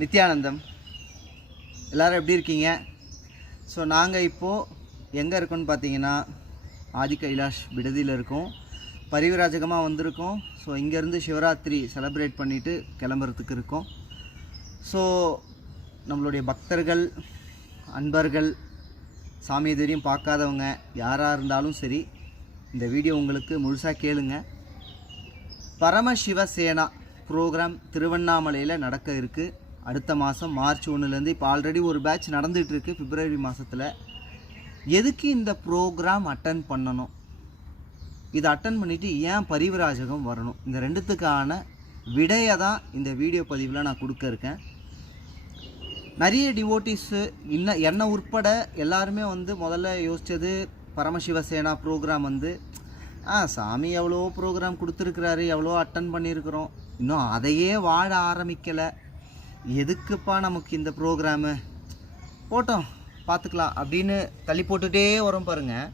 நித்யானந்தம். எல்லோரும் எப்படி இருக்கீங்க? ஸோ நாங்கள் இப்போது எங்கே இருக்கோன்னு பார்த்தீங்கன்னா ஆதி கைலாஷ் விடுதியில் இருக்கோம். பரிவிராஜகமாக வந்திருக்கோம். ஸோ இங்கேருந்து சிவராத்திரி செலிப்ரேட் பண்ணிவிட்டு கிளம்புறதுக்கு இருக்கோம். ஸோ நம்மளுடைய பக்தர்கள், அன்பர்கள், சாமி தெரியும் பார்க்காதவங்க யாராக இருந்தாலும் சரி, இந்த வீடியோ உங்களுக்கு முழுசாக கேளுங்க. பரமசிவசேனா ப்ரோக்ராம் திருவண்ணாமலையில் நடக்க இருக்குது. அடுத்த மாதம் மார்ச் 1லேருந்து. இப்போ ஆல்ரெடி ஒரு பேட்ச் நடந்துகிட்ருக்கு பிப்ரவரி மாதத்தில். எதுக்கு இந்த ப்ரோக்ராம் அட்டன் பண்ணணும், இதை அட்டன் பண்ணிவிட்டு ஏன் பரிவிராஜகம் வரணும், இந்த ரெண்டுத்துக்கான விடையை தான் இந்த வீடியோ பதிவில் நான் கொடுக்க இருக்கேன். நிறைய டிவோட்டிஸு என்ன உட்பட எல்லாருமே முதல்ல யோசித்தது பரமசிவசேனா ப்ரோக்ராம் சாமி எவ்வளோ ப்ரோக்ராம் கொடுத்துருக்குறாரு, எவ்வளோ அட்டன் பண்ணியிருக்கிறோம், இன்னும் அதையே வாழ ஆரம்பிக்கலை, எதுக்குப்பா நமக்கு இந்த ப்ரோக்ராமு, போட்டோம் பார்த்துக்கலாம் அப்படின்னு தள்ளி போட்டுகிட்டே வரும் பாருங்கள்.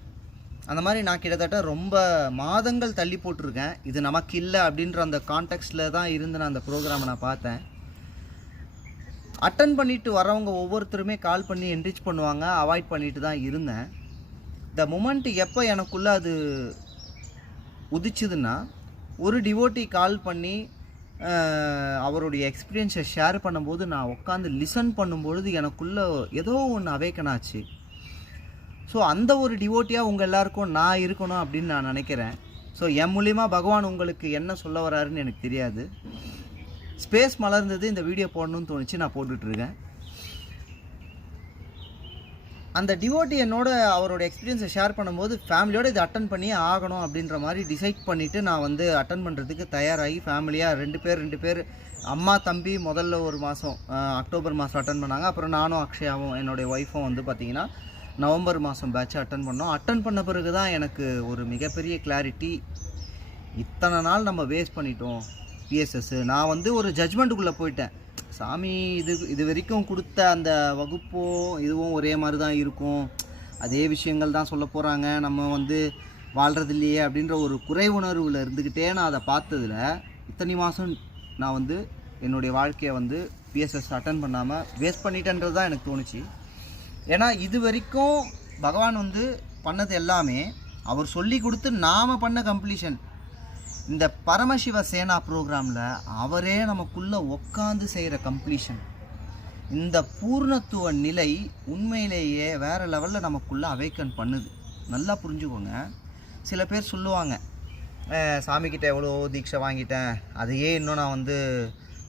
அந்த மாதிரி நான் கிட்டத்தட்ட ரொம்ப மாதங்கள் தள்ளி போட்டிருக்கேன். இது நமக்கு இல்லை அப்படின்ற அந்த கான்டெக்ஸ்டில் தான் இருந்து நான் அந்த ப்ரோக்ராமை நான் பார்த்தேன். அட்டன் பண்ணிட்டு வரவங்க ஒவ்வொருத்தருமே கால் பண்ணி என்ரிச் பண்ணுவாங்க. அவாய்ட் பண்ணிட்டு தான் இருந்தேன். த மொமெண்ட் எப்போ எனக்குள்ளே அது உதிச்சுதுன்னா, ஒரு டிவோட்டி கால் பண்ணி அவருடைய எக்ஸ்பீரியன்ஸை ஷேர் பண்ணும்போது நான் உட்காந்து லிசன் பண்ணும்பொழுது எனக்குள்ளே ஏதோ ஒன்று அவேக்கன் ஆச்சு. ஸோ அந்த ஒரு டிவோட்டியாக உங்கள் எல்லாருக்கும் நான் இருக்கணும் அப்படின்னு நான் நினைக்கிறேன். ஸோ என் மூலிமா பகவான் உங்களுக்கு என்ன சொல்ல வராருன்னு எனக்கு தெரியாது. ஸ்பேஸ் மலர்ந்தது, இந்த வீடியோ போடணும்னு தோணுச்சு, நான் போட்டுட்ருக்கேன். அந்த டிவோட்டி என்னோட அவரோட எக்ஸ்பீரியன்ஸை ஷேர் பண்ணும்போது ஃபேமிலியோடு இது அட்டன் பண்ணி ஆகணும் அப்படின்ற மாதிரி டிசைட் பண்ணிவிட்டு நான் அட்டன் பண்ணுறதுக்கு தயாராகி ஃபேமிலியாக ரெண்டு பேர் அம்மா தம்பி முதல்ல ஒரு மாதம் அக்டோபர் மாதம் அட்டன் பண்ணாங்க. அப்புறம் நானும் அக்ஷயாவும் என்னுடைய ஒய்ஃபும் பார்த்திங்கன்னா நவம்பர் மாதம் பேட்சை அட்டன் பண்ணோம். அட்டன் பண்ண பிறகு தான் எனக்கு ஒரு மிகப்பெரிய கிளாரிட்டி, இத்தனை நாள் நம்ம வேஸ்ட் பண்ணிட்டோம் பிஎஸ்எஸ். நான் ஒரு ஜட்ஜ்மெண்ட்டுக்குள்ளே போயிட்டேன். சாமி இது வரைக்கும் கொடுத்த அந்த வகுப்போ இதுவும் ஒரே மாதிரி தான் இருக்கும், அதே விஷயங்கள் தான் சொல்ல போகிறாங்க, நம்ம வாழ்கிறது இல்லையே அப்படின்ற ஒரு குறை உணர்வில் இருந்துக்கிட்டே நான் அதை பார்த்ததில் இத்தனை மாதம் நான் என்னுடைய வாழ்க்கையை பிஎஸ்எஸ் அட்டன் பண்ணாமல் வேஸ்ட் பண்ணிட்டேன்றது தான் எனக்கு தோணுச்சு. ஏன்னா இது வரைக்கும் பகவான் பண்ணது எல்லாமே அவர் சொல்லி கொடுத்து நாம் பண்ண கம்ப்ளீஷன். இந்த பரமசிவசேனா ப்ரோக்ராமில் அவரே நமக்குள்ளே உட்காந்து செய்கிற கம்ப்ளீஷன், இந்த பூர்ணத்துவ நிலை உண்மையிலேயே வேறு லெவலில் நமக்குள்ளே அவேக்கன் பண்ணுது. நல்லா புரிஞ்சுக்கோங்க. சில பேர் சொல்லுவாங்க, சாமிக்கிட்ட எவ்வளோ தீட்சை வாங்கிட்டேன், அதையே இன்னும் நான்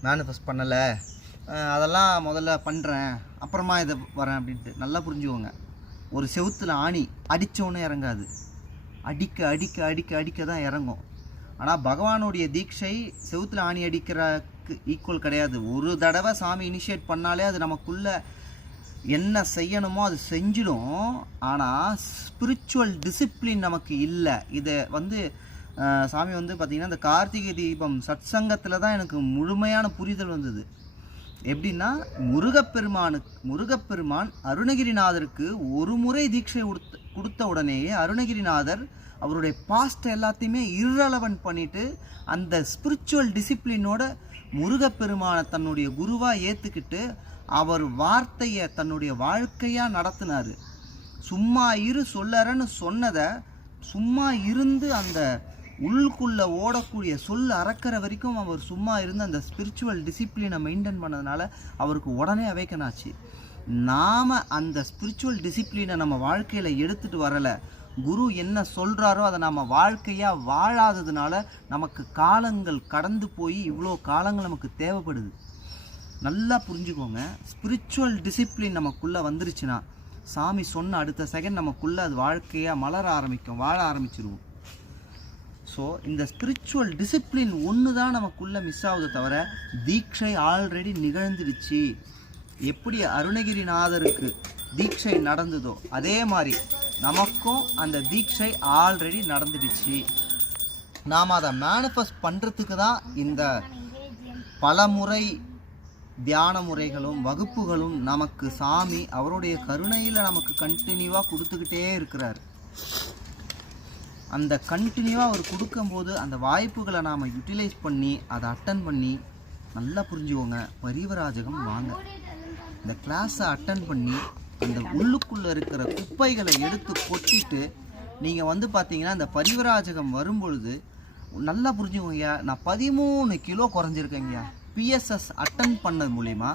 மேனிஃபெஸ்ட் பண்ணலை, அதெல்லாம் முதல்ல பண்ணுறேன் அப்புறமா இதை வரேன் அப்படின்ட்டு. நல்லா புரிஞ்சுக்கோங்க. ஒரு செவுத்தில் ஆணி அடித்தோன்னே இறங்காது, அடிக்க அடிக்க அடிக்க அடிக்க தான் இறங்கும். ஆனால் பகவானுடைய தீட்சை செவுத்தில் ஆணி அடிக்கிறதுக்கு ஈக்குவல் கிடையாது. ஒரு தடவை சாமி இனிஷியேட் பண்ணாலே அது நமக்குள்ளே என்ன செய்யணுமோ அது செஞ்சிடும். ஆனால் ஸ்பிரிச்சுவல் டிசிப்ளின் நமக்கு இல்லை. இதை சாமி பார்த்திங்கன்னா இந்த கார்த்திகை தீபம் சத்சங்கத்தில் தான் எனக்கு முழுமையான புரிதல் வந்தது. எப்படின்னா, முருகப்பெருமான் அருணகிரிநாதருக்கு ஒரு முறை தீட்சை கொடுத்த உடனேயே அருணகிரிநாதர் அவருடைய பாஸ்ட் எல்லாத்தையுமே இர்ரெலவென்ட் பண்ணிவிட்டு அந்த ஸ்பிரிச்சுவல் டிசிப்ளினோட முருகப்பெருமானை தன்னுடைய குருவாக ஏற்றுக்கிட்டு அவர் வார்த்தையை தன்னுடைய வாழ்க்கையாக நடத்தினார். சும்மா இரு சொல்லறன்னு சொன்னதை சும்மா இருந்து அந்த உள்ளுக்குள்ளே ஓடக்கூடிய சொல் அறக்கிற வரைக்கும் அவர் சும்மா இருந்து அந்த ஸ்பிரிச்சுவல் டிசிப்ளினை மெயின்டைன் பண்ணதுனால அவருக்கு உடனே அவேக்கன் ஆச்சு. நாம் அந்த ஸ்பிரிச்சுவல் டிசிப்ளினை நம்ம வாழ்க்கையில் எடுத்துகிட்டு வரலை. குரு என்ன சொல்கிறாரோ அதை நம்ம வாழ்க்கையாக வாழாததுனால நமக்கு காலங்கள் கடந்து போய் இவ்வளோ காலங்கள் நமக்கு தேவைப்படுது. நல்லா புரிஞ்சுக்கோங்க. ஸ்பிரிச்சுவல் டிசிப்ளின் நமக்குள்ளே வந்துருச்சுன்னா சாமி சொன்ன அடுத்த செகண்ட் நமக்குள்ளே அது வாழ்க்கையாக மலர ஆரம்பிக்கும், வாழ ஆரம்பிச்சிருவோம். ஸோ இந்த ஸ்பிரிச்சுவல் டிசிப்ளின் ஒன்று தான் நமக்குள்ளே மிஸ் ஆகுது தவிர தீட்சை ஆல்ரெடி நிகழ்ந்துடுச்சு. எப்படி அருணகிரிநாதருக்கு தீட்சை நடந்ததோ அதே மாதிரி நமக்கும் அந்த தீட்சை ஆல்ரெடி நடந்துடுச்சு. நாம் அதை மேனிஃபெஸ்ட் பண்ணுறதுக்கு தான் இந்த பலமுறை தியான முறைகளும் வகுப்புகளும் நமக்கு சாமி அவருடைய கருணையில் நமக்கு கண்டினியூவாக கொடுத்துக்கிட்டே இருக்கிறார். அந்த கண்டினியூவாக அவர் கொடுக்கும்போது அந்த வாய்ப்புகளை நாம் யூட்டிலைஸ் பண்ணி அதை அட்டன் பண்ணி நல்லா புரிஞ்சுக்கோங்க. பரிவராஜகம் வாங்க, இந்த கிளாஸை அட்டன் பண்ணி அந்த உள்ளுக்குள்ளே இருக்கிற குப்பைகளை எடுத்து கொட்டிட்டு நீங்கள் வந்து பார்த்தீங்கன்னா இந்த பரிவராஜகம் வரும்பொழுது நல்லா புரிஞ்சுக்கோங்க. நான் 13 கிலோ குறைஞ்சிருக்கேங்க. பிஎஸ்எஸ் அட்டன் பண்ணது மூலிமா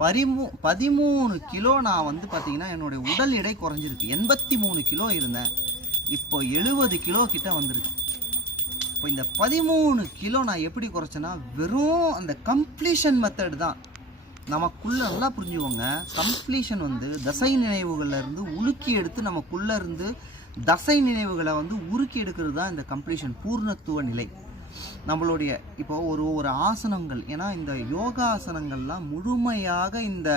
13 கிலோ நான் வந்து பார்த்தீங்கன்னா என்னுடைய உடல் எடை குறைஞ்சிருக்கு. 83 கிலோ இருந்தேன், இப்போ 70 கிலோ கிட்ட வந்திருக்கு. இப்போ இந்த 13 கிலோ நான் எப்படி குறைச்சேன்னா வெறும் அந்த கம்ப்ளீஷன் மெத்தட் தான். நமக்குள்ளே நல்லா புரிஞ்சுக்கோங்க, கம்ப்ளீஷன் வந்து தசை நினைவுகளில் இருந்து உலுக்கி எடுத்து நமக்குள்ளே இருந்து தசை நினைவுகளை வந்து உருக்கி எடுக்கிறது தான் இந்த கம்ப்ளீஷன், பூர்ணத்துவ நிலை. நம்மளுடைய இப்போ ஒரு ஆசனங்கள், ஏன்னா இந்த யோகாசனங்கள்லாம் முழுமையாக இந்த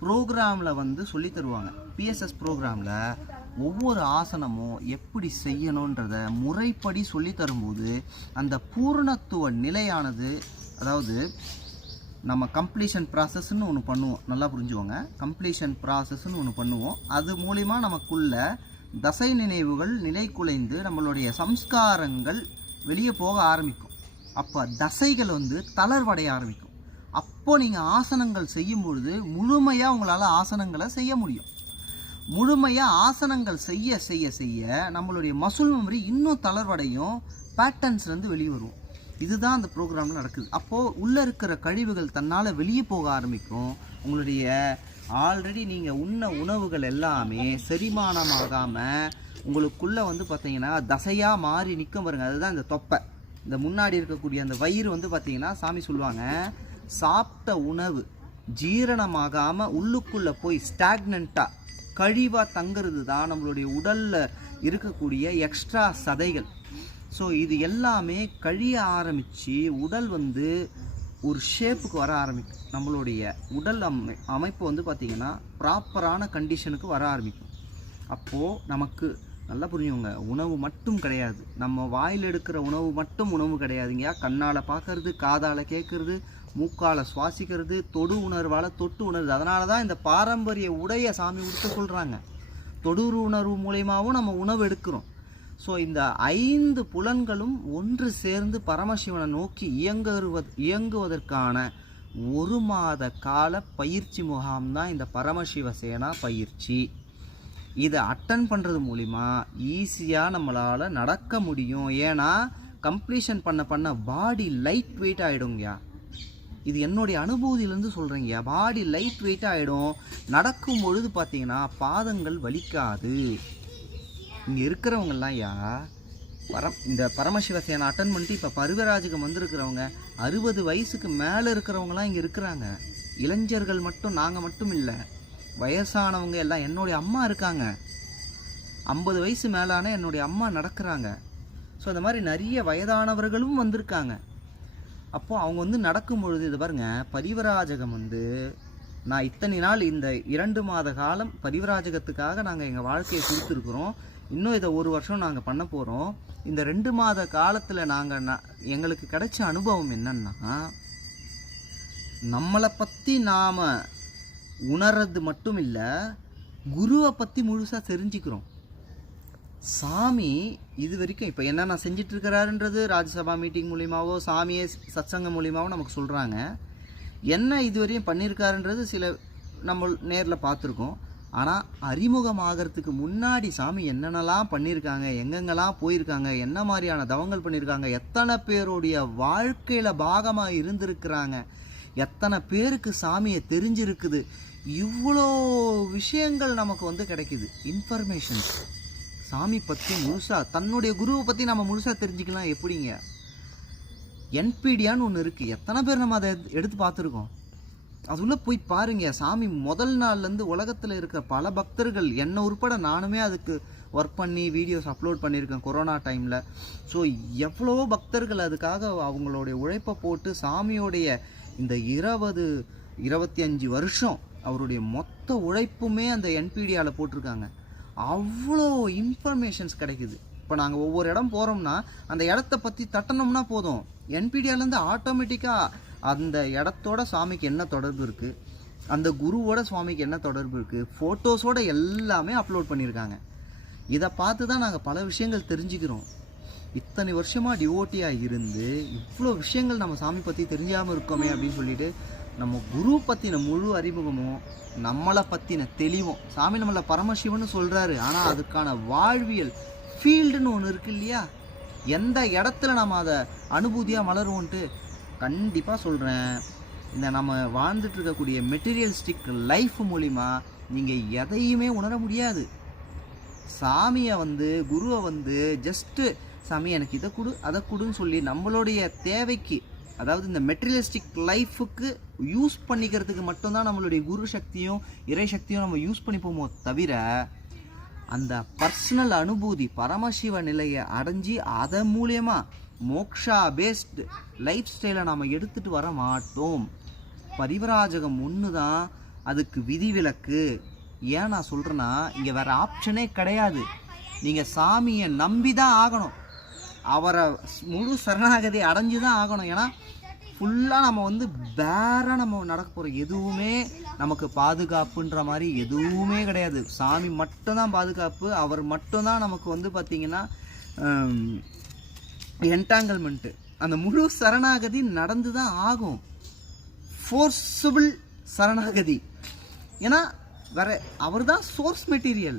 ப்ரோக்ராமில் வந்து சொல்லி தருவாங்க. பிஎஸ்எஸ் ப்ரோக்ராமில் ஒவ்வொரு ஆசனமும் எப்படி செய்யணுன்றத முறைப்படி சொல்லி தரும்போது அந்த பூர்ணத்துவ நிலையானது, அதாவது நம்ம கம்ப்ளீஷன் ப்ராசஸ்ன்னு ஒன்று பண்ணுவோம். நல்லா புரிஞ்சுக்கோங்க, கம்ப்ளீஷன் ப்ராசஸ்ன்னு ஒன்று பண்ணுவோம். அது மூலிமா நமக்குள்ள தசை நினைவுகள் நிலை குலைந்து நம்மளுடைய சம்ஸ்காரங்கள் வெளியே போக ஆரம்பிக்கும். அப்போ தசைகள் வந்து தளர்வடைய ஆரம்பிக்கும். அப்போது நீங்கள் ஆசனங்கள் செய்யும் பொழுது முழுமையாக உங்களால் ஆசனங்களை செய்ய முடியும். முழுமையாக ஆசனங்கள் செய்ய செய்ய செய்ய நம்மளுடைய மசில் மெமரி இன்னும் தளர்வடையும், பேட்டர்ன்ஸ்லேருந்து வெளியே வரும். இதுதான் அந்த ப்ரோக்ராமில் நடக்குது. அப்போது உள்ளே இருக்கிற கழிவுகள் தன்னால் வெளியே போக ஆரம்பிக்கும். உங்களுடைய ஆல்ரெடி நீங்கள் உண்ண உணவுகள் எல்லாமே செரிமானமாகாமல் உங்களுக்குள்ளே வந்து பார்த்தீங்கன்னா தசையாக மாறி நிற்க பாருங்க. அதுதான் இந்த தொப்பை, இந்த முன்னாடி இருக்கக்கூடிய அந்த வயிறு வந்து பார்த்தீங்கன்னா சாமி சொல்லுவாங்க, சாப்பிட்ட உணவு ஜீரணமாகாமல் உள்ளுக்குள்ளே போய் ஸ்டாக்னண்ட்டாக கழிவாக தங்கிறது தான் நம்மளுடைய உடலில் இருக்கக்கூடிய எக்ஸ்ட்ரா சதைகள். ஸோ இது எல்லாமே கழிய ஆரம்பித்து உடல் வந்து ஒரு ஷேப்புக்கு வர ஆரம்பிக்கும். நம்மளுடைய உடல் அமைப்பு வந்து பார்த்திங்கன்னா ப்ராப்பரான கண்டிஷனுக்கு வர ஆரம்பிக்கும். அப்போது நமக்கு நல்லா புரியுங்க, உணவு மட்டும் கிடையாது, நம்ம வாயில் எடுக்கிற உணவு மட்டும் உணவு கிடையாதுங்க. கண்ணால் பார்க்கறது, காதால் கேட்குறது, மூக்கால் சுவாசிக்கிறது, தொடு உணர்வால் தொட்டு உணர்வு. அதனால தான் இந்த பாரம்பரிய உடைய சாமி உடுத்த சொல்கிறாங்க. தொடு உணர்வு மூலயமாவும் நம்ம உணவு எடுக்கிறோம். ஸோ இந்த 5 புலன்களும் ஒன்று சேர்ந்து பரமசிவனை நோக்கி இயங்குவதற்கான 1 மாத கால பயிற்சி முகாம் தான் இந்த பரமசிவசேனா பயிற்சி. இதை அட்டன் பண்ணுறது மூலிமா ஈஸியாக நம்மளால் நடக்க முடியும். ஏன்னா கம்ப்ளீஷன் பண்ண பாடி லைட் வெயிட் ஆகிடுங்கயா. இது என்னுடைய அனுபவத்திலேருந்து சொல்கிறேங்கய்யா. பாடி லைட் வெயிட் ஆகிடும். நடக்கும் பொழுது பார்த்தீங்கன்னா பாதங்கள் வலிக்காது. இங்கே இருக்கிறவங்கெல்லாம் இந்த பரமசிவசேனா அட்டன் பண்ணிட்டு இப்போ பரிவராஜகம் வந்திருக்கிறவங்க 60 வயசுக்கு மேலே இருக்கிறவங்களாம் இங்கே இருக்கிறாங்க. இளைஞர்கள் மட்டும் நாங்கள் மட்டும் இல்லை, வயசானவங்க எல்லாம். என்னுடைய அம்மா இருக்காங்க, 50 வயசு மேலான என்னுடைய அம்மா நடக்கிறாங்க. ஸோ இந்த மாதிரி நிறைய வயதானவர்களும் வந்திருக்காங்க. அப்போது அவங்க வந்து நடக்கும் பொழுது இது பாருங்கள், பரிவராஜகம் வந்து நான் இத்தனை நாள் இந்த 2 மாத காலம் பரிவராஜகத்துக்காக நாங்கள் எங்கள் வாழ்க்கையை கொடுத்துருக்குறோம். இன்னும் இதை 1 வருஷம் நாங்கள் பண்ண போகிறோம். இந்த 2 மாத காலத்தில் எங்களுக்கு கிடைச்ச அனுபவம் என்னன்னா, நம்மளை பற்றி நாம் உணர்றது மட்டும் இல்லை, குருவை பற்றி முழுசாக தெரிஞ்சுக்கிறோம். சாமி இது வரைக்கும் இப்போ என்னென்ன செஞ்சிட்ருக்கிறாருன்றது ராஜ்யசபா மீட்டிங் மூலியமாவோ சாமியே சத்சங்கம் மூலியமாவோ நமக்கு சொல்கிறாங்க. என்ன இது வரையும் பண்ணியிருக்காருன்றது சில நம்ம நேரில் பார்த்துருக்கோம். ஆனால் அறிமுகமாகறதுக்கு முன்னாடி சாமி என்னென்னலாம் பண்ணியிருக்காங்க, எங்கெங்கெல்லாம் போயிருக்காங்க, என்ன மாதிரியான தவங்கள் பண்ணியிருக்காங்க, எத்தனை பேருடைய வாழ்க்கையில் பாகமாக இருந்திருக்கிறாங்க, எத்தனை பேருக்கு சாமியை தெரிஞ்சிருக்குது, இவ்வளோ விஷயங்கள் நமக்கு வந்து கிடைக்குது. இன்ஃபர்மேஷன்ஸ் சாமி பற்றி முழுசாக, தன்னுடைய குருவை பற்றி நம்ம முழுசாக தெரிஞ்சுக்கலாம். எப்படிங்க, என்பிடியான்னு ஒன்று இருக்குது. எத்தனை பேர் நம்ம அதை எடுத்து பார்த்துருக்கோம். அதுள்ளே போய் பாருங்க. சாமி முதல் நாள்லேருந்து உலகத்தில் இருக்கிற பல பக்தர்கள், என்னை உட்பட நானுமே அதுக்கு ஒர்க் பண்ணி வீடியோஸ் அப்லோட் பண்ணியிருக்கேன் கொரோனா டைமில். ஸோ எவ்வளோ பக்தர்கள் அதுக்காக அவங்களுடைய உழைப்பை போட்டு சாமியோடைய இந்த 20-25 வருஷம் அவருடைய மொத்த உழைப்புமே அந்த என்பிடியாவில் போட்டிருக்காங்க. அவ்வளோ இன்ஃபர்மேஷன்ஸ் கிடைக்குது. இப்போ நாங்கள் ஒவ்வொரு இடம் போகிறோம்னா அந்த இடத்த பற்றி தட்டணும்னா போதும், என்பிடியாலேருந்து ஆட்டோமேட்டிக்காக அந்த இடத்தோட சாமிக்கு என்ன தொடர்பு இருக்குது, அந்த குருவோட சுவாமிக்கு என்ன தொடர்பு இருக்குது, ஃபோட்டோஸோடு எல்லாமே அப்லோட் பண்ணியிருக்காங்க. இதை பார்த்து தான் நாங்கள் பல விஷயங்கள் தெரிஞ்சுக்கிறோம். இத்தனை வருஷமாக டிவோட்டியாக இருந்து இவ்வளோ விஷயங்கள் நம்ம சாமி பற்றி தெரியாமல் இருக்கோமே அப்படின்னு சொல்லிட்டு நம்ம குரு பற்றின முழு அறிமுகமும் நம்மளை பற்றின தெளிவும் சாமி நம்மளை பரமசிவன்னு சொல்கிறாரு. ஆனால் அதுக்கான வாழ்வியல் ஃபீல்டுன்னு ஒன்று இருக்குது இல்லையா, எந்த இடத்துல நம்ம அதை அனுபூதியாக மலருவோன்ட்டு கண்டிப்பாக சொல்கிறேன். இந்த நம்ம வாழ்ந்துட்டு இருக்கக்கூடிய மெட்டீரியலிஸ்டிக் லைஃப் மூலிமா நீங்கள் எதையுமே உணர முடியாது. சாமியை குருவை ஜஸ்ட்டு சாமி எனக்கு இதை கொடு அதை கொடுன்னு சொல்லி நம்மளுடைய தேவைக்கு, அதாவது இந்த மெட்டீரியலிஸ்டிக் லைஃபுக்கு யூஸ் பண்ணிக்கிறதுக்கு மட்டும்தான் நம்மளுடைய குரு சக்தியும் இறை சக்தியும் நம்ம யூஸ் பண்ணிப்போமோ தவிர அந்த பர்சனல் அனுபூதி பரமசிவ நிலையை அடைஞ்சி அதன் மூலயமா மோக்ஷா பேஸ்டு லைஃப் ஸ்டைலை நாம் எடுத்துகிட்டு வர மாட்டோம். பரிவராஜகம் ஒன்று தான் அதுக்கு விதிவிலக்கு. ஏன் நான் சொல்கிறேன்னா, இங்கே வேறு ஆப்ஷனே கிடையாது. நீங்கள் சாமியை நம்பி தான் ஆகணும், அவரை முழு சரணாகதி அடைஞ்சு தான் ஆகணும். ஏன்னா ஃபுல்லாக நம்ம பேராக நம்ம நடக்க போகிறோம். எதுவுமே நமக்கு பாதுகாப்புன்ற மாதிரி எதுவுமே கிடையாது. சாமி மட்டும்தான் பாதுகாப்பு. அவர் மட்டும்தான் நமக்கு பார்த்திங்கன்னா என்டாங்கிள்மெண்ட்டு. அந்த முழு சரணாகதி நடந்து தான் ஆகும். ஃபோர்ஸபிள் சரணாகதி. ஏன்னா வேறு அவர் தான் சோர்ஸ் மெட்டீரியல்.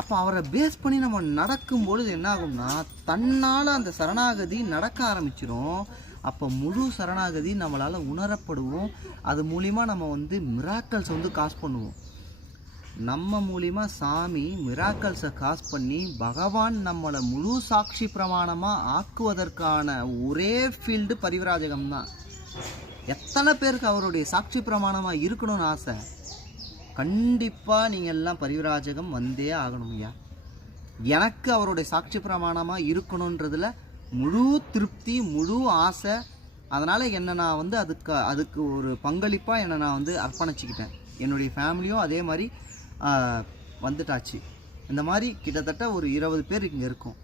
அப்போ அவரை பேஸ் பண்ணி நம்ம நடக்கும்பொழுது என்ன ஆகும்னா தன்னால் அந்த சரணாகதி நடக்க ஆரம்பிச்சிடும். அப்போ முழு சரணாகதி நம்மளால் உணரப்படுவோம். அது மூலிமா நம்ம மிராக்கல்ஸ் காசு பண்ணுவோம். நம்ம மூலிமா சாமி மிராக்கல்ஸை காசு பண்ணி பகவான் நம்மளை முழு சாட்சி பிரமாணமாக ஆக்குவதற்கான ஒரே ஃபீல்டு பரிவராஜகம் தான். எத்தனை பேருக்கு அவருடைய சாட்சி பிரமாணமாக இருக்கணும்னு ஆசை? கண்டிப்பாக நீங்கள் எல்லாம் பரிவராஜகம் வந்தே ஆகணும் ஐயா. எனக்கு அவருடைய சாட்சி பிரமாணமாக இருக்கணுன்றதில் முழு திருப்தி, முழு ஆசை. அதனால் என்னை நான் அதுக்கு ஒரு பங்களிப்பாக என்னை நான் அர்ப்பணிச்சிக்கிட்டேன். என்னுடைய ஃபேமிலியும் அதே மாதிரி வந்துட்டாச்சு. இந்த மாதிரி கிட்டத்தட்ட ஒரு 20 பேர் இங்கே இருக்கோம்.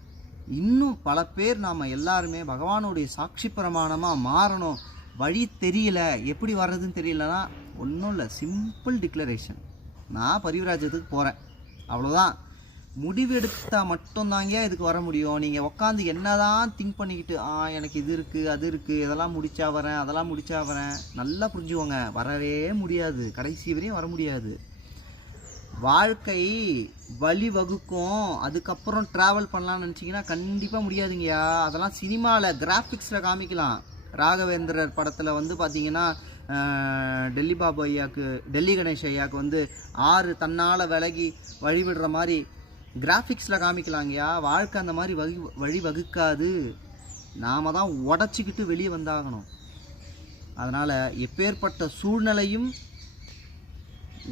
இன்னும் பல பேர் நாம் எல்லாருமே பகவானுடைய சாட்சி பிரமாணமாக மாறணும். வழி தெரியல, எப்படி வர்றதுன்னு தெரியலன்னா ஒன்றும் இல்லை, சிம்பிள் டிக்ளரேஷன். நான் பரிவராஜத்துக்கு போகிறேன், அவ்வளோதான். முடிவெடுத்தால் மட்டும்தாங்க இதுக்கு வர முடியும். நீங்கள் உட்காந்து என்ன தான் திங்க் பண்ணிக்கிட்டு எனக்கு இது இருக்குது அது இருக்குது, இதெல்லாம் முடிச்சா வரேன் அதெல்லாம் முடிச்சா வரேன், நல்லா புரிஞ்சுக்கோங்க, வரவே முடியாது. கடைசி வரையும் வர முடியாது. வாழ்க்கை வழி வகுக்கும். அதுக்கப்புறம் ட்ராவல் பண்ணலான்னு நினச்சிங்கன்னா கண்டிப்பாக முடியாதுங்கய்யா. அதெல்லாம் சினிமாவில் கிராஃபிக்ஸில் காமிக்கலாம். ராகவேந்திரர் படத்தில் பார்த்தீங்கன்னா டெல்லி பாபு ஐயாவுக்கு, டெல்லி கணேஷ் ஐயாவுக்கு 6 தன்னால் விலகி வழிவிடுற மாதிரி கிராஃபிக்ஸில் காமிக்கலாங்கய்யா. வாழ்க்கை அந்த மாதிரி வழி வகுக்காது. நாம் தான் உடச்சிக்கிட்டு வெளியே வந்தாகணும். அதனால் எப்பேற்பட்ட சூழ்நிலையும்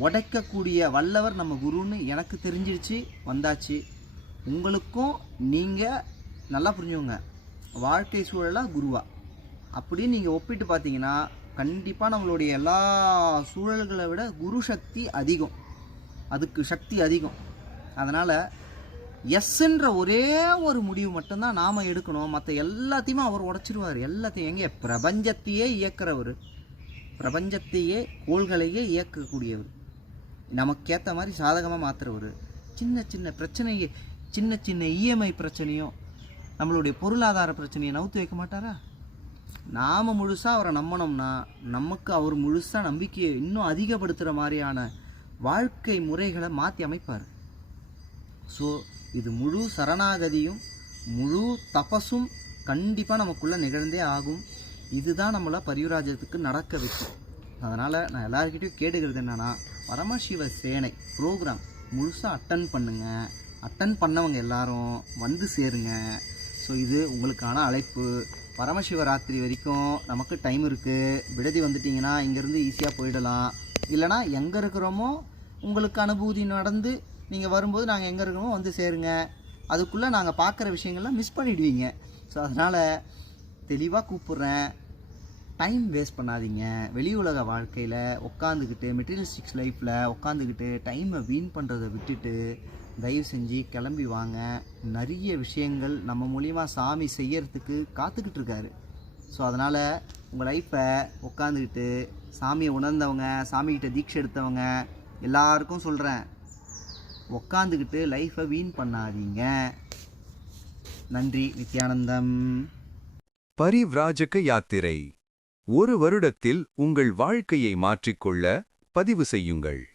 உடைக்கக்கூடிய வல்லவர் நம்ம குருன்னு எனக்கு தெரிஞ்சிருச்சு, வந்தாச்சு. உங்களுக்கும் நீங்கள் நல்லா புரிஞ்சுக்கோங்க, வாழ்க்கை சூழலாக குருவா அப்படின்னு நீங்கள் ஒப்பிட்டு பார்த்தீங்கன்னா கண்டிப்பாக நம்மளுடைய எல்லா சூழல்களை விட குரு சக்தி அதிகம், அதுக்கு சக்தி அதிகம். அதனால் எஸ்ன்ற ஒரே ஒரு முடிவு மட்டும்தான் நாம் எடுக்கணும். மற்ற எல்லாத்தையுமே அவர் உடைச்சிருவார். எல்லாத்தையும் எங்கே பிரபஞ்சத்தையே இயக்கிறவர், பிரபஞ்சத்தையே கோள்களையே இயக்கக்கூடியவர், நமக்கேற்ற மாதிரி சாதகமாக மாற்றுறவர். சின்ன சின்ன பிரச்சனையை, சின்ன சின்ன இஎம்ஐ பிரச்சனையும் நம்மளுடைய பொருளாதார பிரச்சனையை நவுத்து வைக்க மாட்டாரா? நாம் முழுசாக அவரை நம்பினோம்னா நமக்கு அவர் முழுசாக நம்பிக்கையை இன்னும் அதிகப்படுத்துகிற மாதிரியான வாழ்க்கை முறைகளை மாற்றி அமைப்பார். ஸோ இது முழு சரணாகதியும் முழு தபஸும் கண்டிப்பாக நமக்குள்ளே நிகழ்ந்தே ஆகும். இதுதான் நம்மளை பரிவராஜத்துக்கு நடக்க வைக்கும். அதனால் நான் எல்லாருக்கிட்டையும் கேட்டுக்கிறது என்னென்னா, பரமசிவ சேனை ப்ரோக்ராம் முழுசாக அட்டன் பண்ணுங்கள். அட்டன் பண்ணவங்க எல்லாரும் சேருங்க. ஸோ இது உங்களுக்கான அழைப்பு. பரமசிவராத்திரி வரைக்கும் நமக்கு டைம் இருக்குது. விடுதி வந்துட்டிங்கன்னா இங்கேருந்து ஈஸியாக போயிடலாம். இல்லைனா எங்கே இருக்கிறோமோ உங்களுக்கு அனுபூதி நடந்து நீங்கள் வரும்போது நாங்கள் எங்கே இருக்கிறோமோ சேருங்க. அதுக்குள்ளே நாங்கள் பார்க்குற விஷயங்கள்லாம் மிஸ் பண்ணிடுவீங்க. ஸோ அதனால் தெளிவாக கூப்பிட்றேன், டைம் வேஸ்ட் பண்ணாதீங்க. வெளி உலக வாழ்க்கையில் உட்காந்துக்கிட்டு மெட்டீரியலிஸ்டிக்ஸ் லைஃப்பில் உட்காந்துக்கிட்டு டைமை வீண் பண்ணுறதை விட்டுட்டு தயவு செஞ்சு கிளம்பி வாங்க. நிறைய விஷயங்கள் நம்ம மூலிமா சாமி செய்யறதுக்கு காத்துக்கிட்டு இருக்காரு. ஸோ அதனால் உங்கள் லைஃப்பை உட்காந்துக்கிட்டு சாமியை உணர்ந்தவங்க, சாமிக்கிட்ட தீட்சை எடுத்தவங்க எல்லாருக்கும் சொல்கிறேன், உட்காந்துக்கிட்டு லைஃப்பை வீண் பண்ணாதீங்க. நன்றி. நித்யானந்தம். பரிவ்ராஜக யாத்திரை. ஒரு வருடத்தில் உங்கள் வாழ்க்கையை மாற்றிக்கொள்ள பதிவு செய்யுங்கள்.